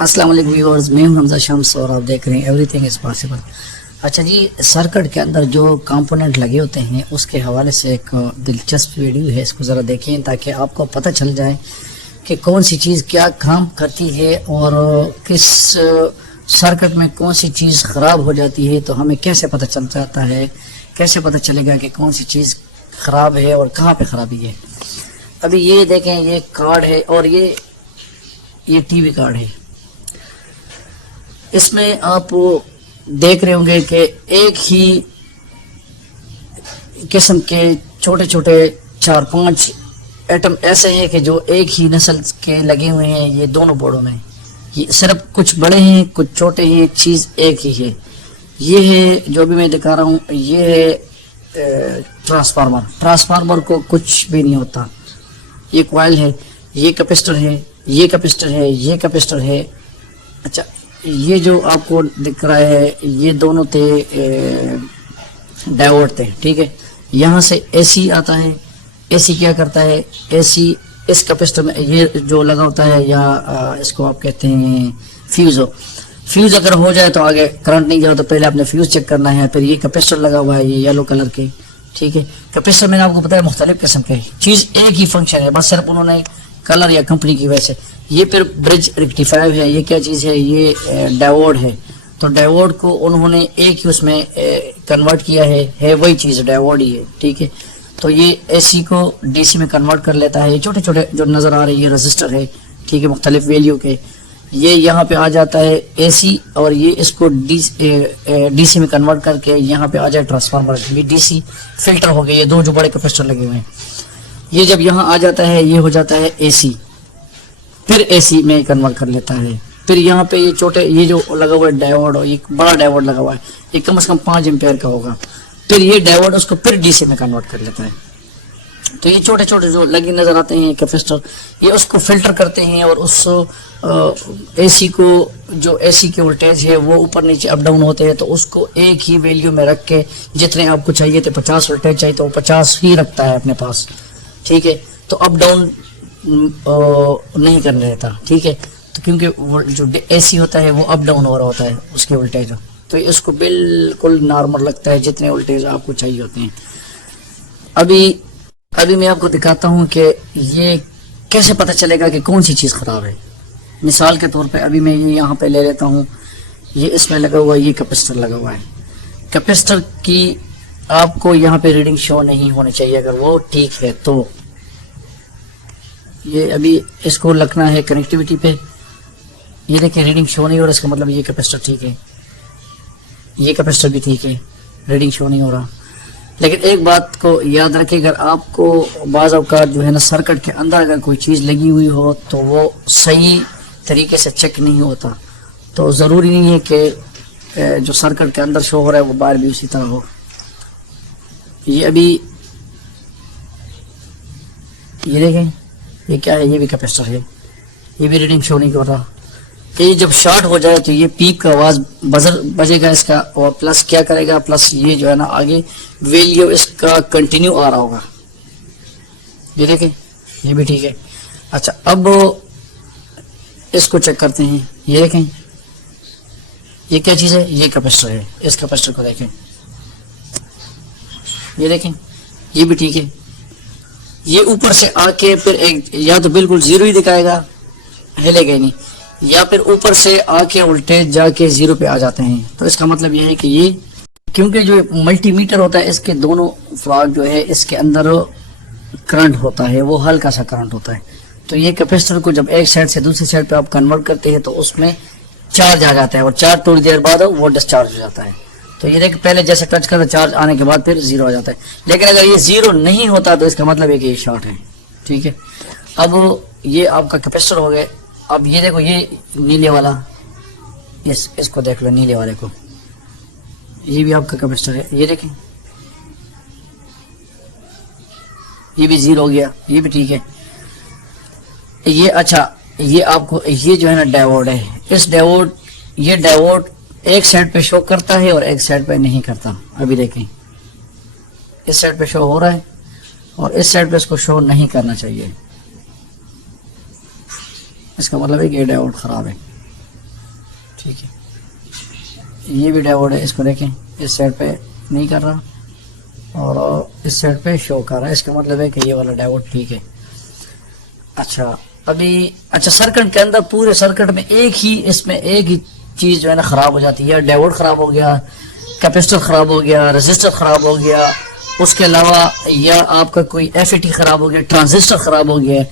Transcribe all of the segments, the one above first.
السلام علیکم ویورز، میں ہوں حمزہ شمس اور آپ دیکھ رہے ہیں ایوری تھنگ از پاسبل۔ اچھا جی، سرکٹ کے اندر جو کمپوننٹ لگے ہوتے ہیں اس کے حوالے سے ایک دلچسپ ویڈیو ہے، اس کو ذرا دیکھیں تاکہ آپ کو پتہ چل جائے کہ کون سی چیز کیا کام کرتی ہے اور کس سرکٹ میں کون سی چیز خراب ہو جاتی ہے، تو ہمیں کیسے پتہ چل جاتا ہے، کیسے پتہ چلے گا کہ کون سی چیز خراب ہے اور کہاں پہ خرابی ہے۔ ابھی یہ دیکھیں، یہ کارڈ ہے اور یہ ٹی وی کارڈ ہے۔ اس میں آپ دیکھ رہے ہوں گے کہ ایک ہی قسم کے چھوٹے چھوٹے 4-5 ایٹم ایسے ہیں کہ جو ایک ہی نسل کے لگے ہوئے ہیں یہ دونوں بورڈوں میں۔ یہ صرف کچھ بڑے ہیں کچھ چھوٹے ہیں، چیز ایک ہی ہے۔ یہ ہے جو بھی میں دکھا رہا ہوں، یہ ہے ٹرانسفارمر کو کچھ بھی نہیں ہوتا۔ یہ کوائل ہے، یہ کیپیسٹر ہے، یہ کیپیسٹر ہے، یہ کیپیسٹر ہے۔ اچھا، یہ جو آپ کو دکھ رہا ہے یہ دونوں تھے ڈائیورٹ تھے، ٹھیک ہے۔ یہاں سے اے سی آتا ہے۔ اے سی کیا کرتا ہے؟ اے سی اس کیپیسٹر میں یہ جو لگا ہوتا ہے، یا اس کو آپ کہتے ہیں فیوز اگر ہو جائے تو آگے کرنٹ نہیں جائے تو پہلے آپ نے فیوز چیک کرنا ہے۔ پھر یہ کیپیسٹر لگا ہوا ہے، یہ یلو کلر کے، ٹھیک ہے۔ کیپیسٹر میں نے آپ کو بتایا مختلف قسم کے، چیز ایک ہی فنکشن ہے، بس صرف انہوں نے کلر یا کمپنی کی وجہ سے۔ یہ پھر برج ریکٹیفائر ہے، یہ کیا چیز ہے؟ یہ ڈائیورڈ ہے۔ تو ڈائیورڈ کو انہوں نے ایک ہی اس میں کنورٹ کیا ہے وہی چیز ڈائیورڈ ہی ہے، ٹھیک ہے۔ تو یہ اے سی کو ڈی سی میں کنورٹ کر لیتا ہے۔ یہ چھوٹے چھوٹے جو نظر آ رہے ہیں یہ رجسٹر ہے، ٹھیک ہے، مختلف ویلیو کے۔ یہ یہاں پہ آ جاتا ہے اے سی، اور یہ اس کو ڈی سی میں کنورٹ کر کے یہاں پہ آ جائے ٹرانسفارمر، یہ ڈی سی فلٹر ہو گیا۔ یہ دو جو بڑے کیپیسٹر لگے ہوئے ہیں، یہ جب یہاں آ جاتا ہے یہ ہو جاتا ہے اے سی، پھر اے سی میں کنورٹ کر لیتا ہے۔ پھر یہاں پہ یہ چھوٹے یہ جو لگا ہوا ہے ڈائیورڈ، یہ بڑا ڈائیورڈ لگا ہوا ہے، یہ کم از کم 5 ایمپیئر کا ہوگا۔ پھر یہ ڈائیورڈ اس کو پھر ڈی سی میں کنورٹ کر لیتا ہے۔ تو یہ چھوٹے چھوٹے جو لگے نظر آتے ہیں کیپیسٹر، یہ اس کو فلٹر کرتے ہیں، اور اس اے سی کو جو اے سی کی وولٹیج ہے وہ اوپر نیچے اپ ڈاؤن ہوتے ہیں، تو اس کو ایک ہی ویلیو میں رکھ کے جتنے آپ کو چاہیے تھے 50 وولٹیج چاہیے تو وہ 50 ہی رکھتا ہے اپنے پاس، ٹھیک ہے۔ تو اپ ڈاؤن نہیں کرنے دیتا، ٹھیک ہے۔ تو کیونکہ جو اے سی ہوتا ہے وہ اپ ڈاؤن ہو رہا ہوتا ہے اس کی وولٹیج، تو اس کو بالکل نارمل لگتا ہے جتنے وولٹیج آپ کو چاہیے ہوتے ہیں۔ ابھی میں آپ کو دکھاتا ہوں کہ یہ کیسے پتہ چلے گا کہ کون سی چیز خراب ہے۔ مثال کے طور پہ ابھی میں یہ یہاں پہ لے لیتا ہوں، یہ اس میں لگا ہوا ہے، یہ کیپیسٹر لگا ہوا ہے۔ کیپیسٹر کی آپ کو یہاں پہ ریڈنگ شو نہیں ہونی چاہیے، اگر وہ ٹھیک ہے تو یہ ابھی اس کو لگنا ہے کنیکٹیوٹی پہ۔ یہ دیکھیں ریڈنگ شو نہیں ہو رہا، اس کا مطلب یہ کیپیسٹر ٹھیک ہے، یہ کیپیسٹر بھی ٹھیک ہے، ریڈنگ شو نہیں ہو رہا۔ لیکن ایک بات کو یاد رکھیں، اگر آپ کو بعض اوقات جو ہے نا سرکٹ کے اندر اگر کوئی چیز لگی ہوئی ہو تو وہ صحیح طریقے سے چیک نہیں ہوتا، تو ضروری نہیں ہے کہ جو سرکٹ کے اندر شو ہو رہا ہے وہ باہر بھی اسی طرح ہو۔ یہ ابھی یہ دیکھیں، یہ کیا ہے؟ یہ بھی کیپیسٹر ہے، یہ بھی ریڈنگ شو نہیں کر رہا۔ کہ یہ جب شارٹ ہو جائے تو یہ پیپ کا آواز بزر بجے گا اس کا، اور پلس کیا کرے گا، پلس یہ جو ہے نا آگے ویلیو اس کا کنٹینیو آ رہا ہوگا۔ یہ دیکھیں یہ بھی ٹھیک ہے۔ اچھا، اب اس کو چیک کرتے ہیں۔ یہ دیکھیں یہ کیا چیز ہے؟ یہ کیپیسٹر ہے۔ اس کیپیسٹر کو دیکھیں، یہ دیکھیں یہ بھی ٹھیک ہے۔ یہ اوپر سے آ کے پھر ایک یا تو بالکل زیرو ہی دکھائے گا، ہلے گا نہیں، یا پھر اوپر سے آ کے وولٹیج جا کے زیرو پہ آ جاتے ہیں۔ تو اس کا مطلب یہ ہے کہ یہ کیونکہ جو ملٹی میٹر ہوتا ہے اس کے دونوں فراغ جو ہے اس کے اندر کرنٹ ہوتا ہے، وہ ہلکا سا کرنٹ ہوتا ہے۔ تو یہ کیپیسٹر کو جب ایک سائڈ سے دوسری سائڈ پہ آپ کنورٹ کرتے ہیں تو اس میں چارج آ جاتا ہے، اور چارج تھوڑی دیر بعد وہ ڈسچارج ہو جاتا ہے۔ تو یہ دیکھ پہلے جیسے ٹچ کرتا چارج آنے کے بعد پھر زیرو آ جاتا ہے، لیکن اگر یہ زیرو نہیں ہوتا تو اس کا مطلب ہے کہ یہ شارٹ ہے، ٹھیک ہے۔ اب یہ آپ کا کیپیسٹر ہو گئے۔ اب یہ دیکھو، یہ نیلے والا، اس کو دیکھ لو، نیلے والے کو، یہ بھی آپ کا کیپیسٹر ہے۔ یہ دیکھیں یہ بھی زیرو ہو گیا، یہ بھی ٹھیک ہے۔ یہ اچھا، یہ آپ کو یہ جو ہے نا ڈائیورڈ ہے، اس ڈائیورڈ یہ ڈائیورڈ ایک سائڈ پہ شو کرتا ہے اور ایک سائڈ پہ نہیں کرتا۔ ابھی دیکھیں اس سائڈ پہ شو ہو رہا ہے اور اس سائڈ پہ اس کو شو نہیں کرنا چاہیے، اس کا مطلب ہے کہ یہ ڈائیورڈ خراب ہے۔ ٹھیک ہے. یہ بھی ڈائیورڈ ہے, اس کو دیکھیں اس سائڈ پہ نہیں کر رہا اور اس سائڈ پہ شو کر رہا ہے, اس کا مطلب ہے کہ یہ والا ڈائیورڈ ٹھیک ہے. اچھا ابھی اچھا سرکٹ کے اندر پورے سرکٹ میں ایک ہی چیز جو ہے نا خراب ہو جاتی ہے. ڈائیورڈ خراب ہو گیا, کیپیسٹر خراب ہو گیا, ریزسٹر خراب ہو گیا, اس کے علاوہ یا آپ کا کوئی ایف ای ٹی خراب ہو گیا, ٹرانزسٹر خراب ہو گیا,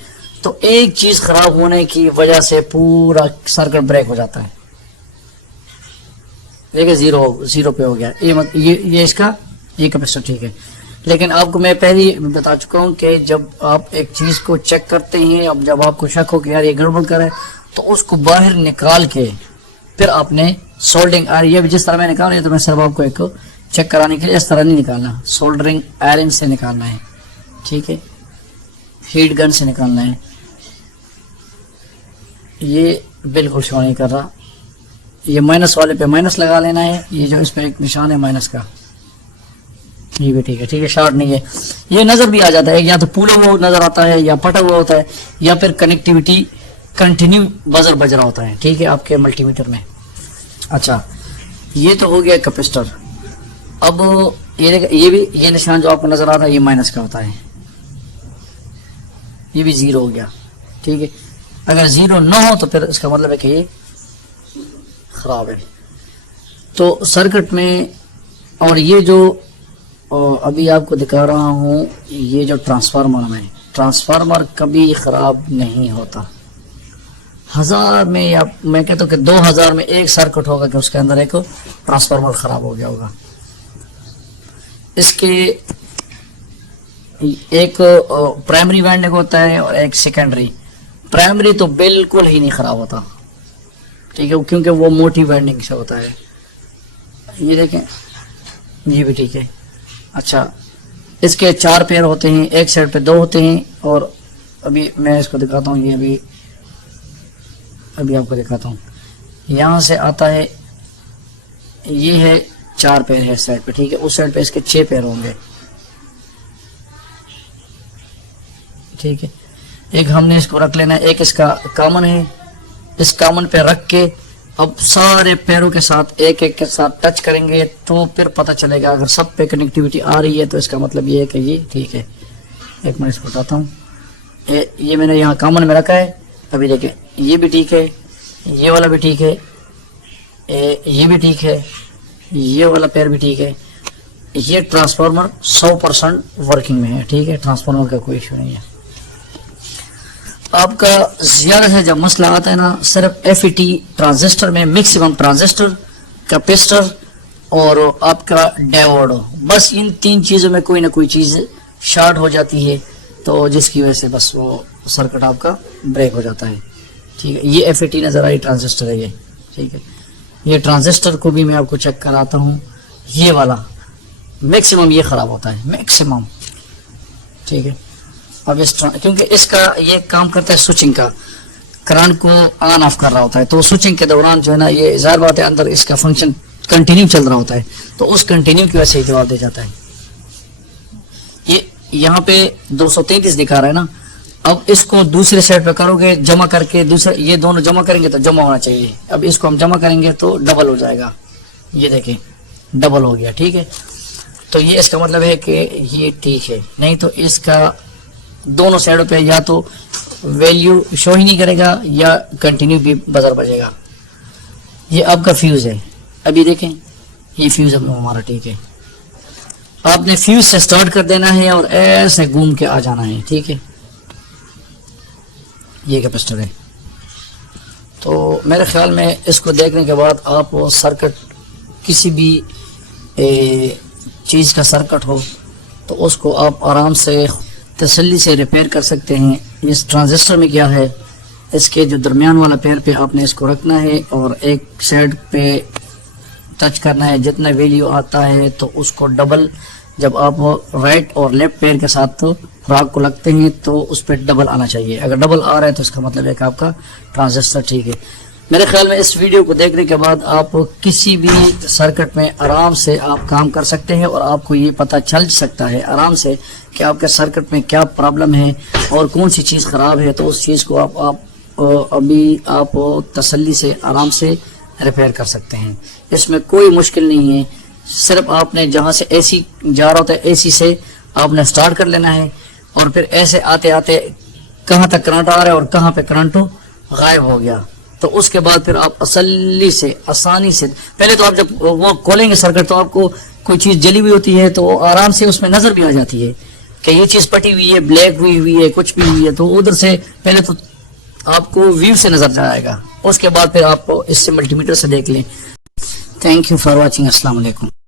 تو ایک چیز خراب ہونے کی وجہ سے پورا سرکٹ بریک ہو جاتا ہے. دیکھیں زیرو پہ ہو گیا. یہ اس کا یہ کیپیسٹر ٹھیک ہے. لیکن آپ کو میں پہلے بتا چکا ہوں کہ جب آپ ایک چیز کو چیک کرتے ہیں, اب جب آپ کو شک ہو کہ یار یہ گڑبڑ کرے, تو اس کو باہر نکال کے پھر آپ نے سولڈرنگ یہ جس طرح میں نکال رہی ہے, تو میں صرف آپ کو ایک چیک کرانے کے لیے اس طرح نہیں نکالنا, سولڈرنگ آئرن سے نکالنا ہے. ٹھیک ہے, ہیٹ گن سے نکالنا ہے. یہ بالکل شو نہیں کر رہا. یہ مائنس والے پہ مائنس لگا لینا ہے. یہ جو اس پہ ایک نشان ہے مائنس کا, یہ بھی ٹھیک ہے. ٹھیک ہے, شارٹ نہیں ہے. یہ نظر بھی آ جاتا ہے, یا تو پولا ہوا نظر آتا ہے, یا پھٹا ہوا ہوتا ہے, یا پھر کنیکٹیوٹی کنٹینیو بزر بج رہا ہوتا ہے. ٹھیک ہے, آپ کے ملٹی میٹر میں. اچھا یہ تو ہو گیا کیپیسٹر. اب یہ بھی یہ نشان جو آپ کو نظر آ رہا ہے یہ مائنس کا ہوتا ہے. یہ بھی زیرو ہو گیا. ٹھیک ہے, اگر زیرو نہ ہو تو پھر اس کا مطلب ہے کہ یہ خراب ہے. تو سرکٹ میں, اور یہ جو ابھی آپ کو دکھا رہا ہوں, یہ جو ٹرانسفارمر میں, ٹرانسفارمر کبھی خراب نہیں ہوتا. 1000 میں, یا میں کہتا ہوں کہ 2000 میں ایک سرکٹ ہوگا کہ اس کے اندر ایک ٹرانسفارمر خراب ہو گیا ہوگا. اس کے ایک پرائمری وائنڈنگ ہوتا ہے اور ایک سیکنڈری. پرائمری تو بالکل ہی نہیں خراب ہوتا. ٹھیک ہے, کیونکہ وہ موٹی وائنڈنگ سے ہوتا ہے. یہ دیکھیں, یہ بھی ٹھیک ہے. اچھا اس کے 4 پیر ہوتے ہیں, ایک سائڈ پہ 2 ہوتے ہیں, اور ابھی میں اس کو دکھاتا ہوں. یہ ابھی آپ کو دکھاتا ہوں. یہاں سے آتا ہے, یہ ہے 4 پیر ہے اس سائڈ پہ. ٹھیک ہے, اس سائڈ پہ اس کے 6 پیر ہوں گے. ٹھیک ہے, ایک ہم نے اس کو رکھ لینا ہے, ایک اس کا کامن ہے. اس کامن پہ رکھ کے اب سارے پیروں کے ساتھ ایک ایک کے ساتھ ٹچ کریں گے, تو پھر پتہ چلے گا. اگر سب پہ کنیکٹیوٹی آ رہی ہے تو اس کا مطلب یہ ہے کہ یہ ٹھیک ہے. ایک میں اس کو بتاتا ہوں. یہ میں نے یہاں کامن میں رکھا ہے. ابھی دیکھیں, یہ بھی ٹھیک ہے, یہ والا بھی ٹھیک ہے, یہ بھی ٹھیک ہے, یہ والا پیر بھی ٹھیک ہے. یہ ٹرانسفارمر 100% ورکنگ میں ہے. ٹھیک ہے, ٹرانسفارمر کا کوئی ایشو نہیں ہے. آپ کا زیادہ سے جب مسئلہ آتا ہے نا, صرف ایف ای ٹی ٹرانزسٹر میں, میکسیمم ٹرانزسٹر, کیپیسٹر اور آپ کا ڈائیورڈ, بس ان 3 چیزوں میں کوئی نہ کوئی چیز شارٹ ہو جاتی ہے, تو جس کی وجہ سے بس وہ سرکٹ آپ کا بریک ہو جاتا ہے. ٹھیک ہے, یہ ایف ای ٹی نظر آئی ٹرانزسٹر ہے یہ. ٹھیک ہے, یہ ٹرانزسٹر کو بھی میں آپ کو چیک کراتا ہوں. یہ والا میکسیمم یہ خراب ہوتا ہے, میکسیمم. ٹھیک ہے, اب کیونکہ اس کا یہ کام کرتا ہے سوئچنگ کا, کرنٹ کو آن آف کر رہا ہوتا ہے, تو سوئچنگ کے دوران جو ہے نا, یہ ظاہر بات ہے اندر اس کا فنکشن کنٹینیو چل رہا ہوتا ہے, تو اس کنٹینیو کی وجہ سے جواب دے جاتا ہے. یہ یہاں پہ 233 دکھا رہا ہے نا. اب اس کو دوسرے سائڈ پہ کرو گے, جمع کر کے دوسرے, یہ دونوں جمع کریں گے تو جمع ہونا چاہیے. اب اس کو ہم جمع کریں گے تو ڈبل ہو جائے گا. یہ دیکھیں ڈبل ہو گیا. ٹھیک ہے, تو یہ اس کا مطلب ہے کہ یہ ٹھیک ہے. نہیں تو اس کا دونوں سائڈوں پہ یا تو ویلیو شو ہی نہیں کرے گا, یا کنٹینیو بھی بزر بجے گا. یہ آپ کا فیوز ہے. ابھی دیکھیں, یہ فیوز ہمارا ٹھیک ہے. آپ نے فیوز سے سٹارٹ کر دینا ہے اور ایسے گھوم کے آ جانا ہے. ٹھیک ہے, یہ کیپیسٹر ہے. تو میرے خیال میں اس کو دیکھنے کے بعد آپ سرکٹ, کسی بھی چیز کا سرکٹ ہو تو اس کو آپ آرام سے تسلی سے ریپیئر کر سکتے ہیں. اس ٹرانزسٹر میں کیا ہے, اس کے جو درمیان والا پیر پہ آپ نے اس کو رکھنا ہے اور ایک سائڈ پہ ٹچ کرنا ہے. جتنا ویلیو آتا ہے تو اس کو ڈبل, جب آپ رائٹ اور لیفٹ پیر کے ساتھ راگ کو لگتے ہیں تو اس پہ ڈبل آنا چاہیے. اگر ڈبل آ رہا ہے تو اس کا مطلب ہے کہ آپ کا ٹرانزسٹر ٹھیک ہے. میرے خیال میں اس ویڈیو کو دیکھنے کے بعد آپ کسی بھی سرکٹ میں آرام سے آپ کام کر سکتے ہیں, اور آپ کو یہ پتہ چل سکتا ہے آرام سے کہ آپ کے سرکٹ میں کیا پرابلم ہے اور کون سی چیز خراب ہے. تو اس چیز کو آپ ابھی آپ تسلی سے آرام سے ریپیئر کر سکتے ہیں. اس میں کوئی مشکل نہیں ہے. صرف آپ نے جہاں سے اے سی جا رہا ہوتا ہے اے سی سے آپ نے سٹارٹ کر لینا ہے, اور پھر ایسے آتے آتے کہاں تک کرنٹ آ رہا ہے اور کہاں پہ کرنٹ غائب ہو گیا, تو اس کے بعد پھر آپ آسانی سے پہلے تو آپ جب وہ کھولیں گے سرکٹ تو آپ کو کوئی چیز جلی ہوئی ہوتی ہے تو آرام سے اس میں نظر بھی آ جاتی ہے کہ یہ چیز پٹی ہوئی ہے, بلیک ہوئی ہے, کچھ بھی ہوئی ہے, تو ادھر سے پہلے تو آپ کو ویو سے نظر جائے گا, اس کے بعد پھر آپ کو اس سے ملٹی میٹر سے دیکھ لیں. Thank you for watching. السلام علیکم.